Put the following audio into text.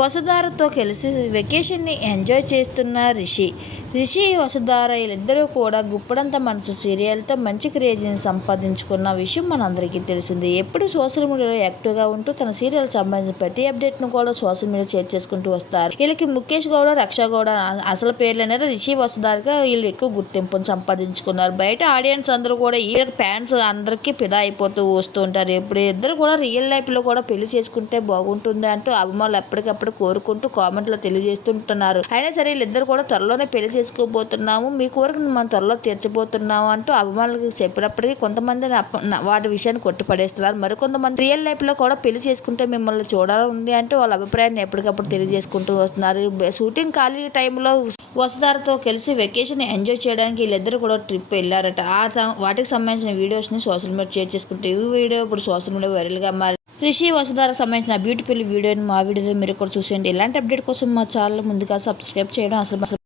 వసుధారతో కలిసి వెకేషన్ని ఎంజాయ్ చేస్తున్న రిషి. రిషి వసుధార వీళ్ళిద్దరూ కూడా గుప్పడంత మనసు సీరియల్తో మంచి క్రేజ్ని సంపాదించుకున్న విషయం మనందరికీ తెలిసింది. ఎప్పుడు సోషల్ మీడియాలో యాక్టివ్గా ఉంటూ తన సీరియల్ సంబంధించిన ప్రతి అప్డేట్ను కూడా సోషల్ మీడియా షేర్ చేసుకుంటూ వస్తారు. వీళ్ళకి ముఖేష్ గౌడ రక్ష గౌడ అసలు పేర్లు అనేది రిషి వసుధారగా వీళ్ళు ఎక్కువ గుర్తింపును సంపాదించుకున్నారు. బయట ఆడియన్స్ అందరూ కూడా వీళ్ళకి ఫ్యాన్స్ అందరికీ ఫిదా అయిపోతూ వస్తూ ఉంటారు. ఇప్పుడు ఇద్దరు కూడా రియల్ లైఫ్లో కూడా పెళ్ళి చేసుకుంటే బాగుంటుంది అంటూ అభిమానులు ఎప్పటికప్పుడు కోరుకుంటూ కామెంట్లో తెలియజేస్తుంటున్నారు. అయినా సరే వీళ్ళిద్దరు కూడా త్వరలోనే పెళ్ళి చేసుకోబోతున్నాము. మీ కోరికను మనం త్వరలో తీర్చబోతున్నాము అంటూ అభిమానులకు చెప్పినప్పటికీ కొంతమంది వాటి విషయాన్ని కొట్టిపడేస్తున్నారు. మరికొంతమంది రియల్ లైఫ్లో కూడా పెళ్ళి చేసుకుంటే మిమ్మల్ని చూడాలని ఉంది అంటే వాళ్ళ అభిప్రాయాన్ని ఎప్పటికప్పుడు తెలియజేసుకుంటూ వస్తున్నారు. షూటింగ్ ఖాళీ టైంలో వసుధారతో కలిసి వెకేషన్ ఎంజాయ్ చేయడానికి వీళ్ళిద్దరు కూడా ట్రిప్ వెళ్ళారట. ఆ వాటికి సంబంధించిన వీడియోస్ని సోషల్ మీడియా షేర్ చేసుకుంటే ఈ వీడియో ఇప్పుడు సోషల్ మీడియా వైరల్గా మారి రిషి వసుధార సంబంధించిన బ్యూటిఫుల్ వీడియోని మా వీడియోలో మీరు కూడా చూసేయండి. ఇలాంటి అప్డేట్ కోసం మా ఛానల్ ముందుగా సబ్స్క్రైబ్ చేయడం అసలు అసలు